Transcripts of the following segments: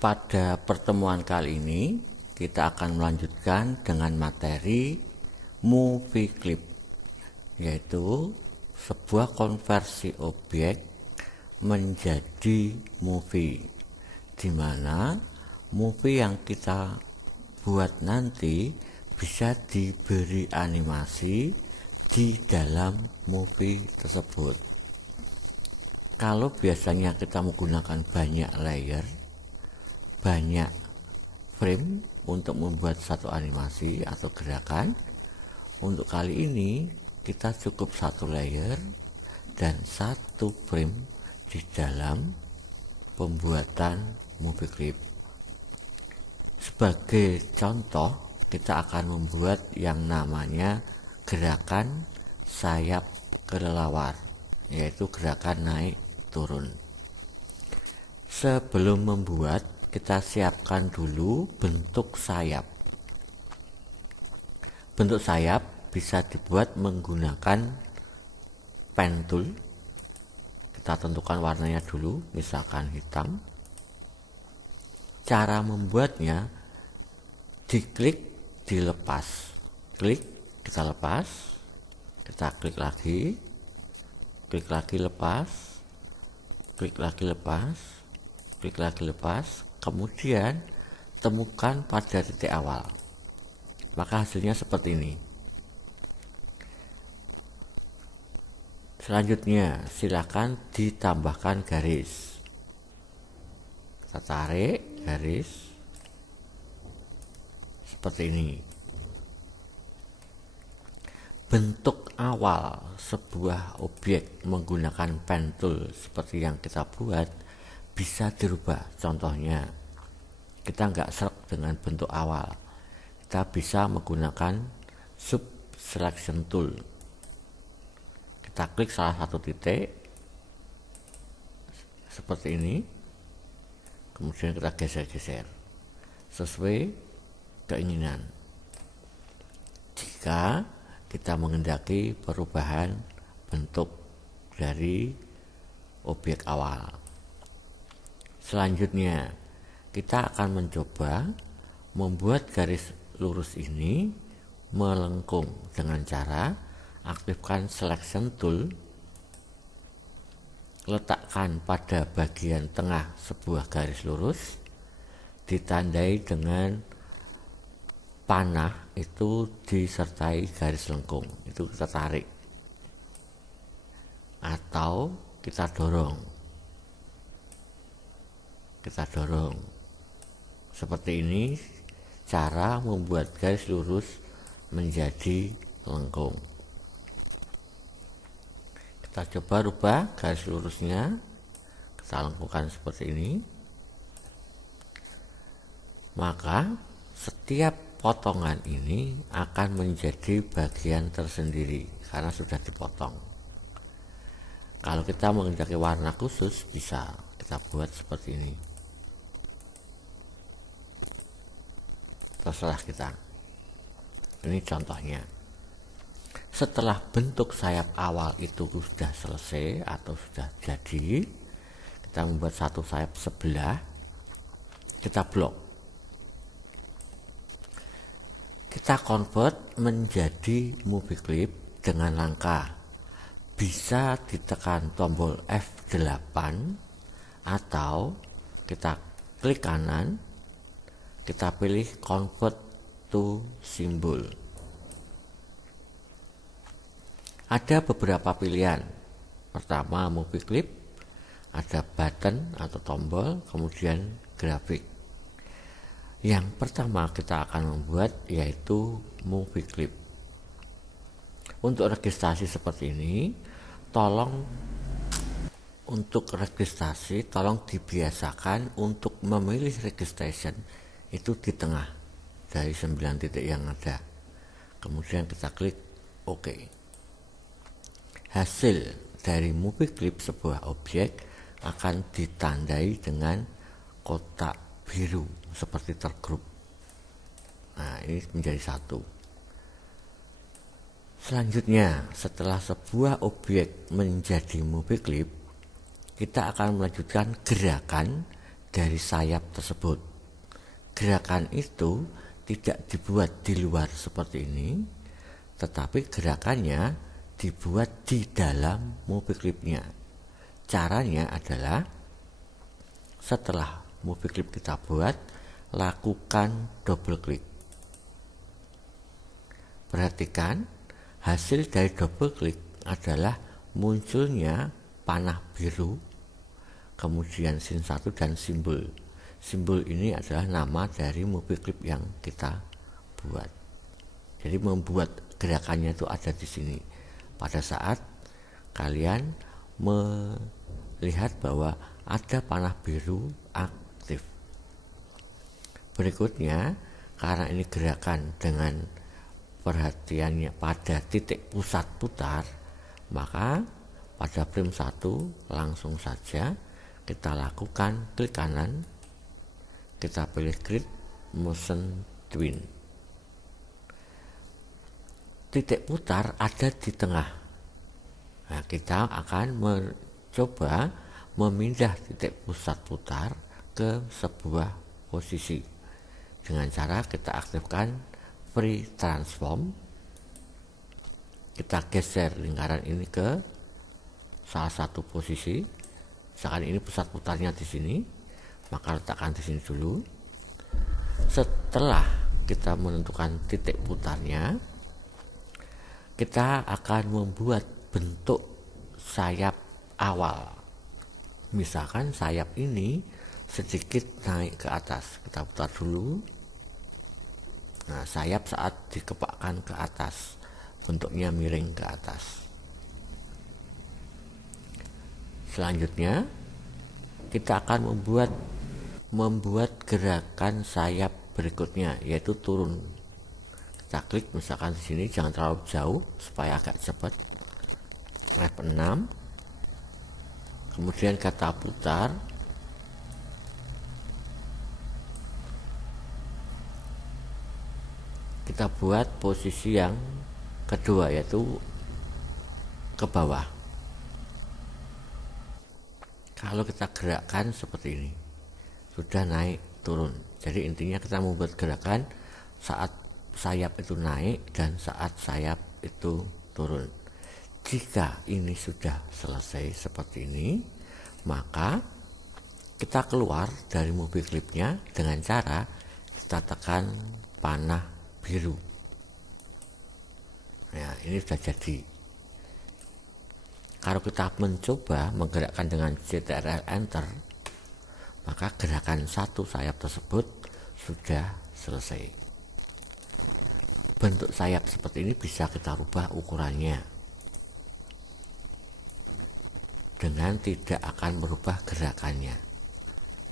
Pada pertemuan kali ini kita akan melanjutkan dengan materi movie clip, yaitu sebuah konversi objek menjadi movie, di mana movie yang kita buat nanti bisa diberi animasi di dalam movie tersebut. Kalau biasanya kita menggunakan banyak layer, banyak frame untuk membuat satu animasi atau gerakan, untuk kali ini kita cukup satu layer dan satu frame di dalam pembuatan movie clip. Sebagai contoh, kita akan membuat yang namanya gerakan sayap kelelawar, yaitu gerakan naik turun. Sebelum membuat, kita siapkan dulu bentuk sayap. Bentuk sayap bisa dibuat menggunakan pen tool. Kita tentukan warnanya dulu, misalkan hitam. Cara membuatnya, diklik, dilepas. Klik, kita lepas. Kita klik lagi lepas. Klik lagi lepas. Klik lagi lepas. Kemudian temukan pada titik awal, maka hasilnya seperti ini. Selanjutnya silakan ditambahkan garis. Kita tarik garis seperti ini. Bentuk awal sebuah objek menggunakan pen tool seperti yang kita buat bisa dirubah. Contohnya, kita nggak serk dengan bentuk awal, kita bisa menggunakan sub selection tool. Kita klik salah satu titik seperti ini, kemudian kita geser-geser sesuai keinginan. Jika kita menghendaki perubahan bentuk dari objek awal. Selanjutnya, kita akan mencoba membuat garis lurus ini melengkung dengan cara aktifkan selection tool, letakkan pada bagian tengah sebuah garis lurus, ditandai dengan panah itu disertai garis lengkung, itu kita tarik atau kita dorong. Seperti ini cara membuat garis lurus menjadi lengkung. Kita coba rubah garis lurusnya, kita lengkungkan seperti ini. Maka setiap potongan ini akan menjadi bagian tersendiri karena sudah dipotong. Kalau kita menghendaki warna khusus, bisa kita buat seperti ini. Terserah kita. Ini contohnya. Setelah bentuk sayap awal itu sudah selesai atau sudah jadi, kita membuat satu sayap sebelah, kita blok. Kita convert menjadi movie clip dengan langkah bisa ditekan tombol F8 atau kita klik kanan, kita pilih convert to symbol. Ada beberapa pilihan. Pertama movie clip, ada button atau tombol, kemudian grafik. Yang pertama kita akan membuat yaitu movie clip. Untuk registrasi seperti ini, tolong dibiasakan untuk memilih registration itu di tengah dari 9 titik yang ada. Kemudian kita klik OK. Hasil dari movie clip sebuah objek akan ditandai dengan kotak biru seperti tergrup. Nah, ini menjadi satu. Selanjutnya, setelah sebuah objek menjadi movie clip, kita akan melanjutkan gerakan dari sayap tersebut. Gerakan itu tidak dibuat di luar seperti ini, tetapi gerakannya dibuat di dalam movie clipnya. Caranya adalah setelah movie clip kita buat, lakukan double klik. Perhatikan hasil dari double klik adalah munculnya panah biru, kemudian scene 1 dan simbol. Simbol ini adalah nama dari movie clip yang kita buat. Jadi membuat gerakannya itu ada di sini. Pada saat kalian melihat bahwa ada panah biru aktif. Berikutnya, karena ini gerakan dengan perhatiannya pada titik pusat putar, maka pada frame 1 langsung saja kita lakukan klik kanan, kita pilih grid motion twin. Titik putar ada di tengah. Nah, kita akan mencoba memindah titik pusat putar ke sebuah posisi dengan cara kita aktifkan free transform. Kita geser lingkaran ini ke salah satu posisi. Misalkan ini pusat putarnya di sini, maka letakkan di sini dulu. Setelah kita menentukan titik putarnya, kita akan membuat bentuk sayap awal. Misalkan sayap ini sedikit naik ke atas, kita putar dulu. Nah, sayap saat dikepakkan ke atas, bentuknya miring ke atas. Selanjutnya, kita akan membuat gerakan sayap berikutnya, yaitu turun. Kita klik misalkan di sini, jangan terlalu jauh supaya agak cepat. F6. Kemudian kita putar. Kita buat posisi yang kedua, yaitu ke bawah. Kalau kita gerakkan seperti ini, sudah naik turun. Jadi intinya kita membuat gerakan saat sayap itu naik dan saat sayap itu turun. Jika ini sudah selesai seperti ini, maka kita keluar dari movie clipnya dengan cara kita tekan panah biru. Ya, ini sudah jadi. Kalau kita mencoba menggerakkan dengan Ctrl Enter, maka gerakan satu sayap tersebut sudah selesai. Bentuk sayap seperti ini bisa kita rubah ukurannya dengan tidak akan merubah gerakannya.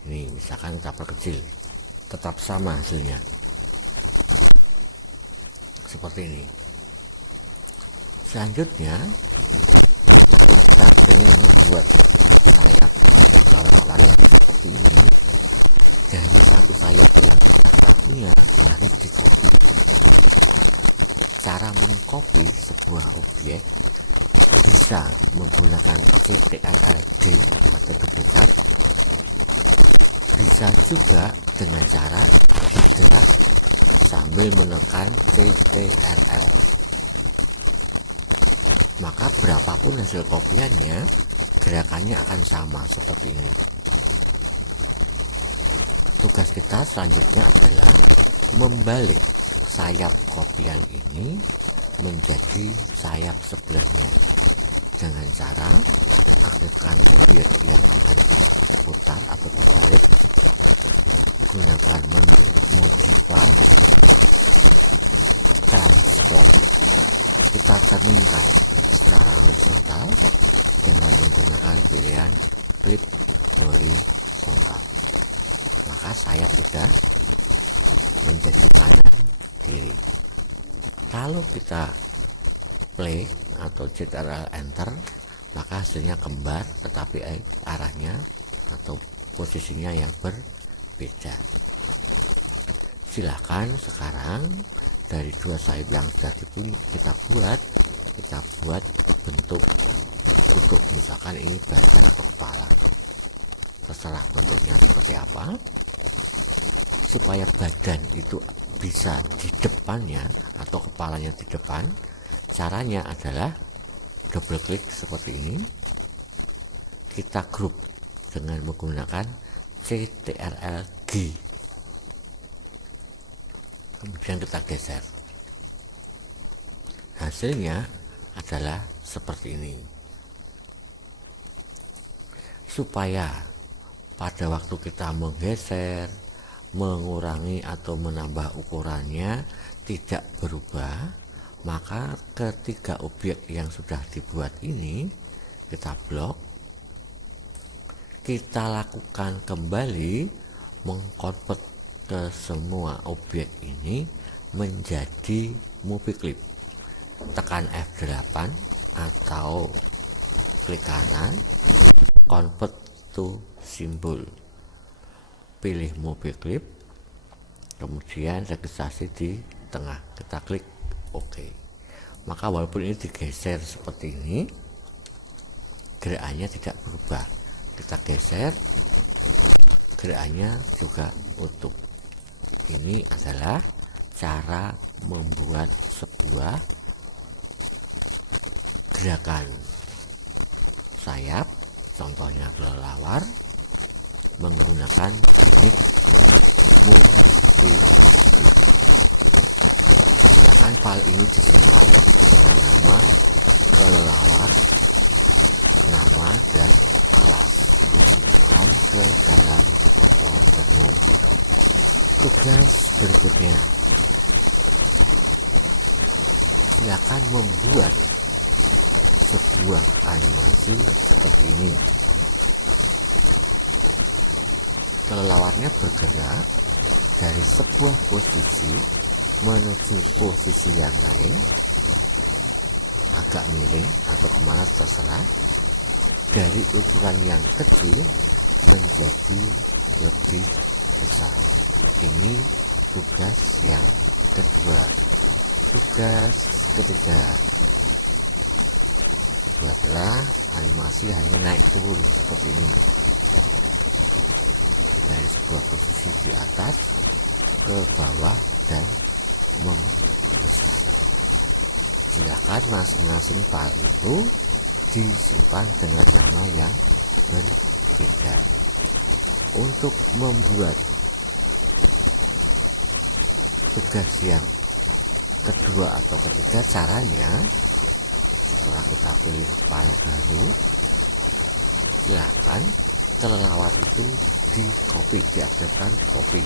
Ini misalkan kita perkecil, tetap sama hasilnya. Seperti ini. Selanjutnya, kita ingin membuat sayap warna seperti ini dari satu sayap yang kita punya harus dikopi. Cara mengcopy sebuah objek bisa menggunakan Ctrl+D atau duplikat. Bisa juga dengan cara gerak sambil menekan Ctrl. Maka berapapun hasil kopiannya, gerakannya akan sama seperti ini. Tugas kita selanjutnya adalah membalik sayap kopian ini menjadi sayap sebelahnya dengan cara aktifkan objek yang akan diputar atau dibalik, gunakan modify transform. Kita cerminkan secara horizontal dengan menggunakan pilihan flip horizontal. Maka sayap sudah menjadi kanan kiri. Kalau kita play atau Ctrl Enter, maka hasilnya kembar tetapi arahnya atau posisinya yang berbeda. Silahkan sekarang dari dua sayap yang sudah kita buat bentuk kutub. Misalkan ini badan atau kepala. terserah bentuknya seperti apa. Supaya badan itu bisa di depannya atau kepalanya di depan, caranya adalah double klik seperti ini. Kita grup dengan menggunakan CTRL G, kemudian kita geser. Hasilnya adalah seperti ini. Supaya pada waktu kita menggeser, mengurangi atau menambah ukurannya tidak berubah, maka ketiga objek yang sudah dibuat ini kita blok. Kita lakukan kembali mengkonvert ke semua objek ini menjadi movie clip. Tekan F8 atau klik kanan, convert to symbol. Pilih movie clip, kemudian registrasi di tengah, kita klik OK. Maka walaupun ini digeser seperti ini, gerakannya tidak berubah. Kita geser, gerakannya juga utuh. Ini adalah cara membuat sebuah gerakan sayap, contohnya kelelawar, menggunakan teknik movie. Silakan file ini disimpan dengan nama kelelawar, nama dan kelas, tampil dalam menu. Tugas berikutnya, silakan membuat sebuah animasi seperti ini. Kelelawarnya bergerak dari sebuah posisi menuju posisi yang lain, agak miring atau kemana terserah, dari ukuran yang kecil menjadi lebih besar. Ini tugas yang kedua. Tugas ketiga, buatlah animasi hanya naik turun seperti ini, dari sebuah posisi di atas ke bawah dan membesar. Silakan masing-masing file itu disimpan dengan nama yang berbeda. Untuk membuat tugas yang kedua atau ketiga, caranya setelah kita pilih file baru, silakan kelelawar itu di copy, diaktifkan copy,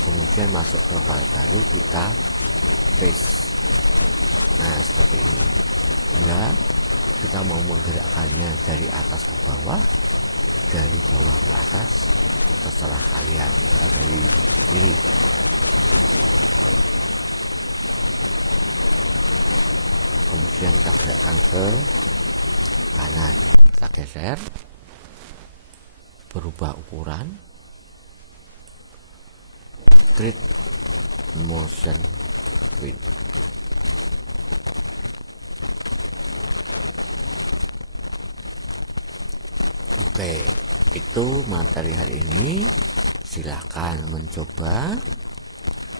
kemudian masuk ke file baru, kita paste. Nah seperti ini. Hingga kita mau menggerakkannya dari atas ke bawah, dari bawah ke atas, terserah kalian. Dari kiri, kemudian kita gerakkan ke kanan, kita geser, berubah ukuran, create motion width. Oke, itu materi hari ini. Silahkan mencoba,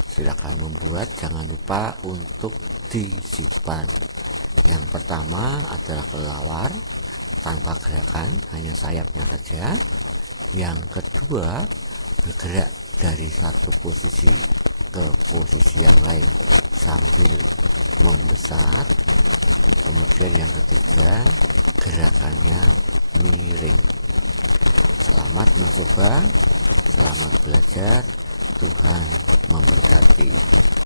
silahkan membuat. Jangan lupa untuk disimpan. Yang pertama adalah kelelawar tanpa gerakan, hanya sayapnya saja. Yang kedua, bergerak dari satu posisi ke posisi yang lain sambil membesar. Kemudian yang ketiga, gerakannya miring. Selamat mencoba, selamat belajar, Tuhan memberkati.